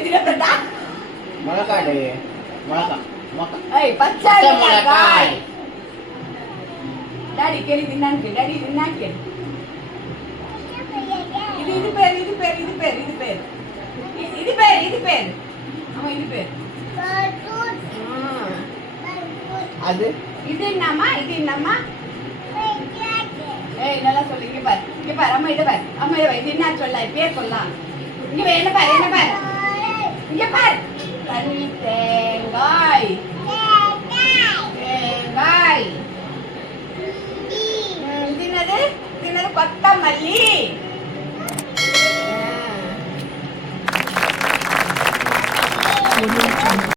தினப்பட்டா மிளகாடு மிளகா ஏய் பச்சை மிளகாய் டாடி கேளு தின்னான்னு டாடி தின்னான்னு கேளு இது பேர் ஆமா இது பேர் அது இது என்னம்மா ஏய் நல்லா சொல்லு இங்க பாரு அம்மா இத பாரு இது என்ன சொல்ல பேர் சொல்லலாம் இங்க பாரு என்ன பாரு இங்க பாரு தண்ணி தேங்காய் தின்னது கொத்தமல்லி